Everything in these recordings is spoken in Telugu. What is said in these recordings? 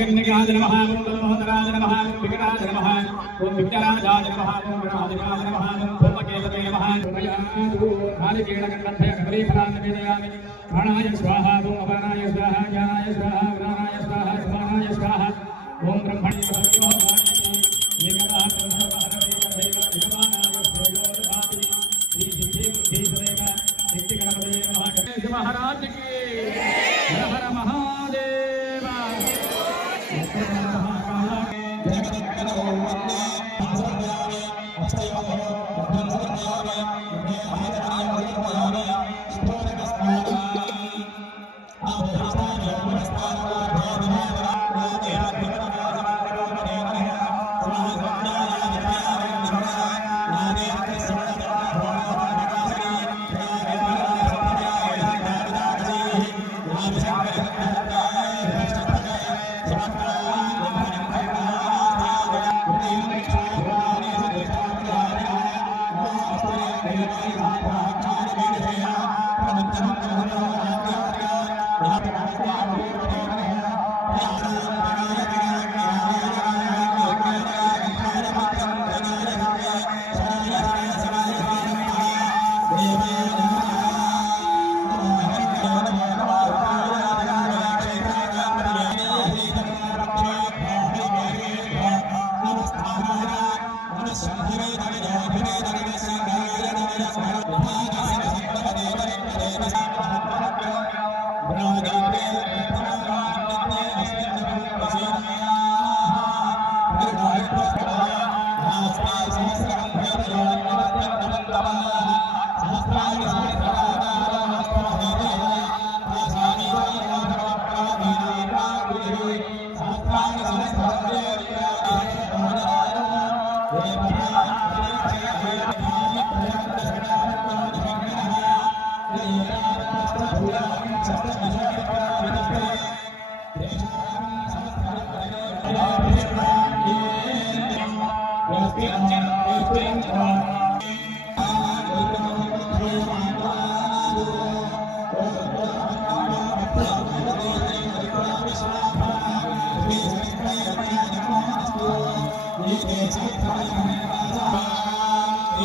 जगन्नाथ नमः ओम ब्रह्मोदराज नमः। ओम विकटाज नमः ओम विकटराजाज नमः ओम राजकाज नमः ओम भूमकेतवे नमः नारिकेण कण्ठय कमलीफलान् निवेदयामि प्राणाय स्वाहा ओम अपनाय स्वाहा ज्ञानाय स्वाहा प्राणाय स्वाहा समानाय स्वाहा ओम ब्रह्मण्य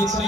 శ్రీ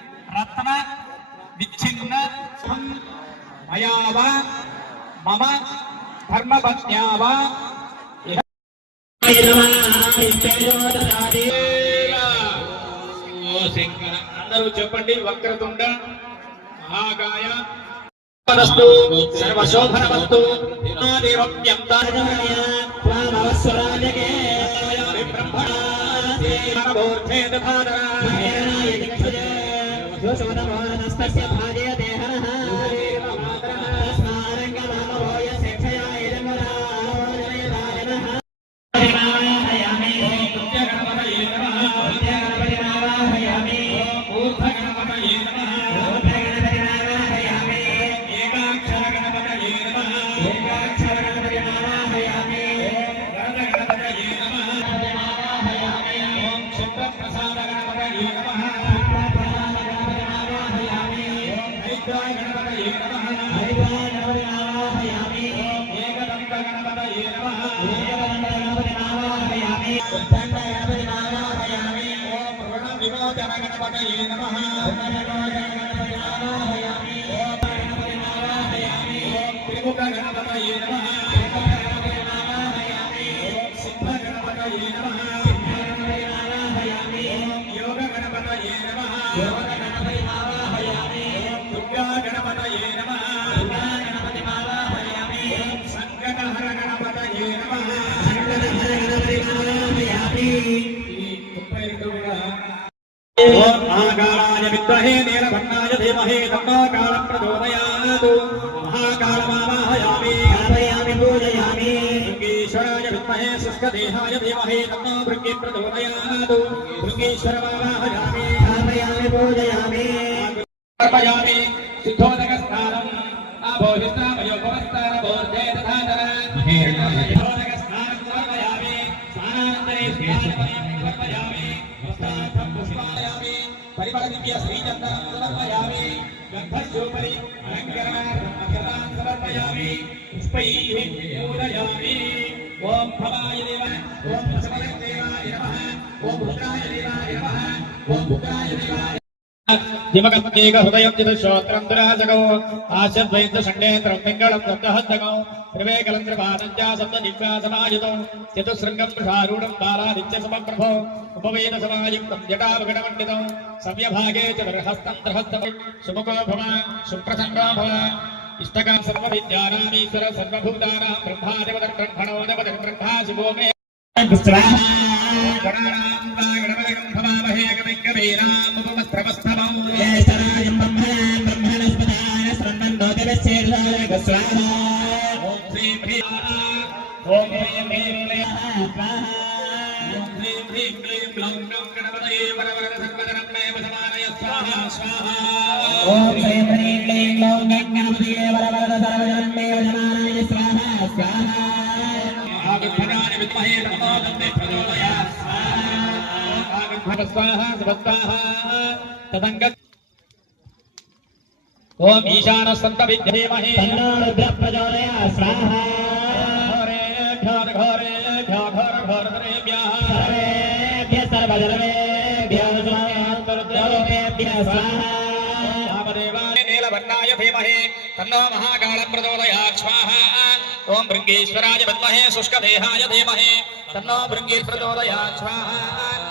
రత్న విచ్ఛిన్న మయావ మమ ధర్మపత్న్యావ అందరూ చెప్పండి వక్రతుండ మహాకాయ వస్తు సర్వశోభనవస్తు దేవప్యంతాయ త్వామవస్వరాజకే ఓం మహాకాళాయ విద్మహే నీలవర్ణాయ ధీమహే తన్నో కాళం ప్రచోదయాత్. మహాకాళమావాహయామి ధారయామి పూజయామి. భృంగీశ్వరాయ విద్మహే శుష్కదేహాయ ధీమహే తన్నో భృంగి ప్రచోదయాత్ భృంగీశ్వరమావాహయామి ధారయామి పూజయామి. यज्ञ श्रीचंद्रम समर्पयामि गन्धस्योपरि अलङ्करणार्थम् समर्पयामि पुष्पैः पूजयामि ॐ भवाय देव ॐ प्रसवदेवाय नमः ॐ भूताय देवाय नमः ॐ भूताय देवाय దేవాయ దిమకత్యేక హృదయం చిదుశ్రోత్రం దురాజగో ఆశద్వైత షణ్డేంద్రం పింగళం సప్తహస్తకం త్రివేకలం త్రిపాదం చ సప్త దివ్యా సమాయుతం చతుశృంగం ప్రసారూఢం బాలాదిత్య సమప్రభో ఉపవేద సమాయుక్తం జటాభగణమండితం సవ్యభాగే చతుర్హస్తం త్రహస్తం సుముఖో భవ సుప్రసంగో భవ ఇష్టకాం సర్వ విద్యానామీశ్వర సర్వభూతానాం బ్రహ్మాదేవతం బ్రహ్మణో దేవతం బ్రహ్మా గణానాం వా Om Shri Om Om Shri Om Shri Om Om Shri Om Shri Om Shri Om Shri Om Shri Om Shri Om Shri Om Shri Om Shri Om Shri Om Shri Om Shri Om Shri Om Shri Om Shri Om Shri स्वाहा ओम ईशान संत विद्यमहे तन्नो स्वाहा। घरे घर घरे घर घर घर घरे भीमहे तन्नो महाकाल प्रचोदयात् स्वाहा। ओम भृंगेश्वराय विद्महे शुष्कदेहाय धीमहि तन्नो भृंगेश्वरचोदयात् स्वाहा।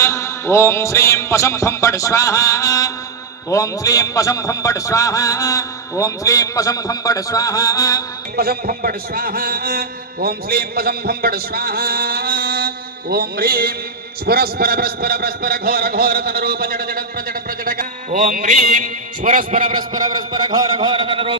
ఓం శ్రీం పశం ఫంపడ్ స్వాహ. ఓం శ్రీం పశం ఫంపడ్ స్వాహ. ఓం శ్రీం పశం ఫంపడ్ స్వాహ. పశం ఫంపడ్ స్వాహ. ఓం శ్రీం పశం ఫంపడ్ స్వాహ. ఓం హ్రీం స్ఫుర స్ఫుర ప్రస్ఫుర ప్రస్ఫుర ఘోర ఘోర తన రూప జడ జడ ప్రజడ ప్రజడక ఓం హ్రీం స్ఫుర స్ఫుర ప్రస్ఫుర ప్రస్ఫుర ఘోర ఘోర తన రూప.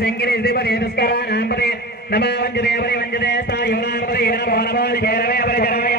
శంకరి శ్రీపదే నమస్కారాంపదే నమా వంజదే పరి వంజదే స్థాయోనాంపదే నమో. నమో నిజేరవే పరి జనవే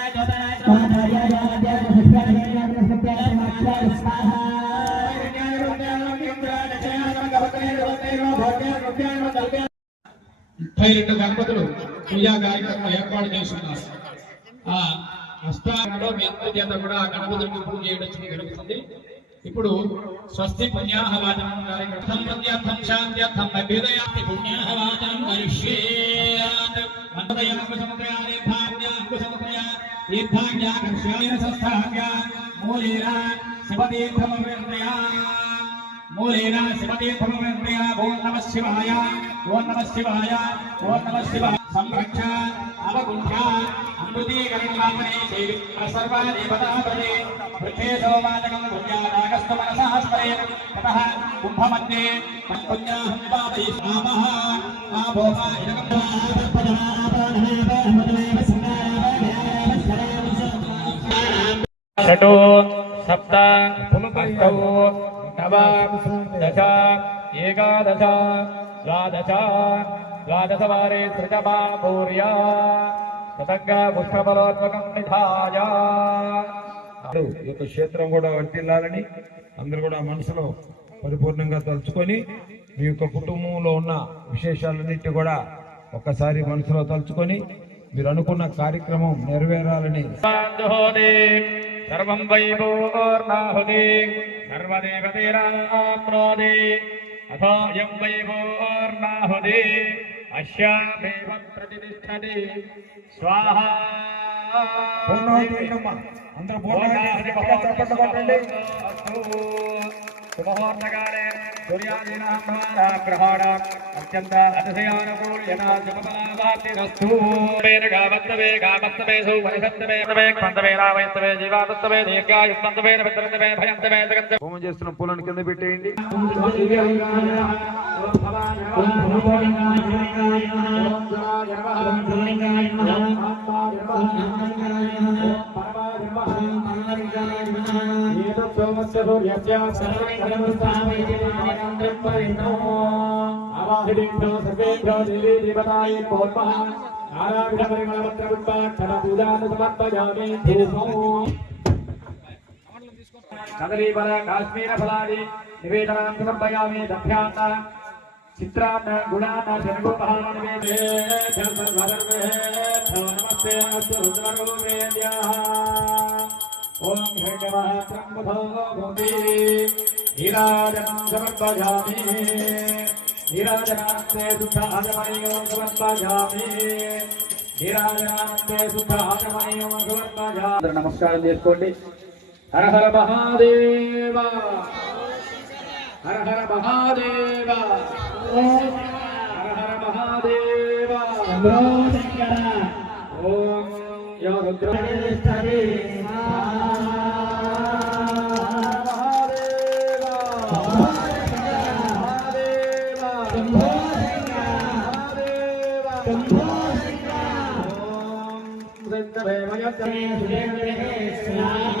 ముప్పై రెండు గణపతులు పూజా కార్యక్రమం ఏర్పాటు చేస్తున్నారు. ఆ అష్టాంగంలో మీ అందరి చేత కూడా ఆ గణపతులకు పూజ చేయడం జరుగుతుంది. ఇప్పుడు స్వస్తి పుణ్యాహవాచనం కార్యక్రమం. సంపద్యార్థం శాంత్యర్థం అభ్యుదయాన్ని పుణ్యాహవాచం కరిష్యేత్ మంత్రయాకుసముద్రయాని భాగ్యాకుసముద్రయ తీర్థాజ్ఞాకర్ష్యేన సంస్థాజ్ఞ మూలేన மூலேனா சிவமே புரவேண்டையா ஓம் நம சிவாய ஓம் நம சிவாய ஓம் நம சிவாய சம்ரக்ஷ அவகுண்ட அமிர்தீகரணமாபனே தேவி சர்வா தேவதாபனே பிருத்தே சோமாதகம் புண்ணியாதாகஸ்த மனசாஸ்மரே ததः கும்பமத்தே புண்ணியாஹம் பாபை சாமஹ ஆபோமா இடகம்பாஹ பதனாபனேவ षटो सप्त अष्टौ దశ ఏకాదశ ద్వాదశ ద్వాదశవారే సృజమా పూర్య తతంగా పుష్పబలోత్మకం నిధాయ ఈ యొక్క క్షేత్రం కూడా వర్తిల్లాలని అందరూ కూడా మనసులో పరిపూర్ణంగా తలుచుకొని మీ యొక్క కుటుంబంలో ఉన్న విశేషాలన్నిటి కూడా ఒక్కసారి మనసులో తలుచుకొని మీరు అనుకున్న కార్యక్రమం నెరవేరాలని సర్వం వై పూర్ణాహుతి సర్వదేవతీరాప్నోతి అథోయం వై పూర్ణాహుతి అశ్యామేవ ప్రతిష్టతి స్వాహా అందరూ శుభహోర్ణకాలే సూర్యాదీనాగ్రహాణ అత్యంత అతిశయానుకూల్యనా శుభఫలావాప్తిరస్తు వేదగావత్తవే గావత్తవే సువనిషత్తవే తవే క్వంతవే రావైస్తవే జీవాతత్తవే దీర్ఘాయుక్తంతవే నిమిత్తంతవే భయంతవే జగంతవే హోమం చేస్తున్న పూలను కింద పెట్టేయండి. కదలీఫల కాశ్మీర ఫలాది నివేదనాం సమర్పయామి దభ్యాత దభ్యాన్న చిత్రాన్న గుణాన్న శనగోపహార నివేదే సర్వధర్మే నమస్తే అస్తు రుద్రరూపేభ్యః ఓం హేమవాత్రం బుధో భూమి నీరాజనం సమర్పయామి నీరాజనాంతే శుద్ధ ఆగమనీయో సమర్పయామి నీరాజనాంతే శుద్ధ ఆగమనీయో సమర్పయామి నమస్కారం చేసుకోండి. హర హర మహాదేవ! హర హర మహాదేవ హర హర మహాదేవ ఓం యో రుద్ర ఓం సంజాతం ప్రపంచామి సంజాతాయ వై నమో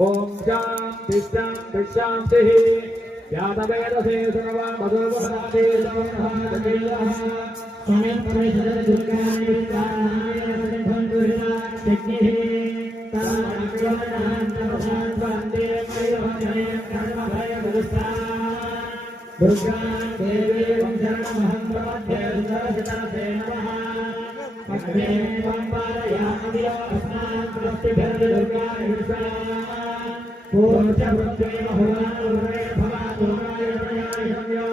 ఓం శాంతి శాంతి శాంతి యాదవేదసే సర్వా మధువనాదే దుర్గా సుదర్శనసే నమః అగ్నే పంపారయామి అస్మాన్ ప్రతిభర్తి దుర్గా హింసా పూర్చ వృత్తే మహురానురే భవాతు నాయనయాయ సంయో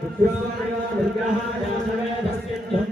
విశ్వాయ దుర్గా జాతవే దస్యజ్ఞా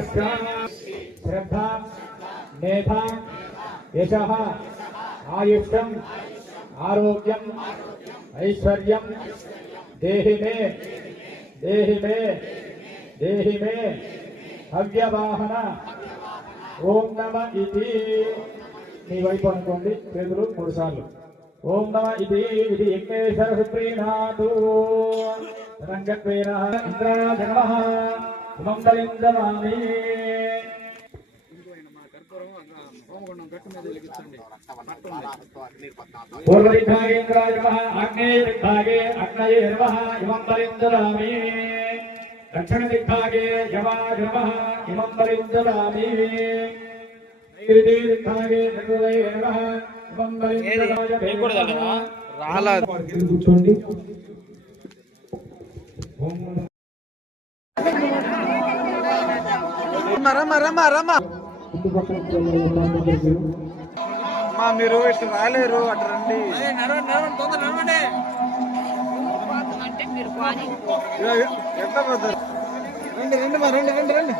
శ్రద్ధ మేధ యశ ఆయుష్యం ఆరోగ్యం ఐశ్వర్యం దేహి మే దేహి మే దేహి మే హవ్యవాహన ఓం నమ ఇది మీ వైపు అనుకోండి చేతులు మూడు సార్లు ఓం నమ ఇది ఇది యజ్ఞేశ్వర సుప్రీనాథు రంగత్వేన ఇంద్రాజ నమ మంగళిందమామి పూర్వదిగ్భాగేంద్రాయ నమ ఆగ్నేయ దిగ్భాగే అగ్నయే నమ ఇమం బలిందరామి దక్షిణ దిగ్భాగే యమాయ నమ ఇమం బలిందరామి నైరుతి దిగ్భాగే నమ రాలా కూర్చోండి. మా మీరు ఇటు రాలేరు అటు రండి. ఎట్లా పోతారు రండి రండి మా రండి రండి రండి.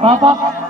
爸爸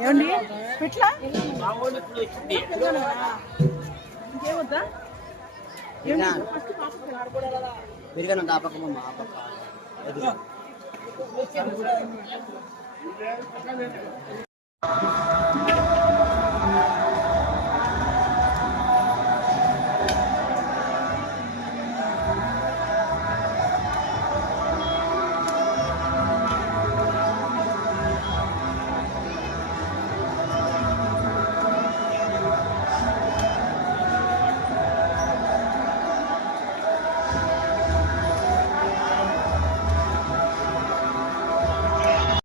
ఏమండి? పెట్లా ఇంకేమొద్దా? పెరిగాను ఆ పక్క మా ఆ పక్క ఎదురు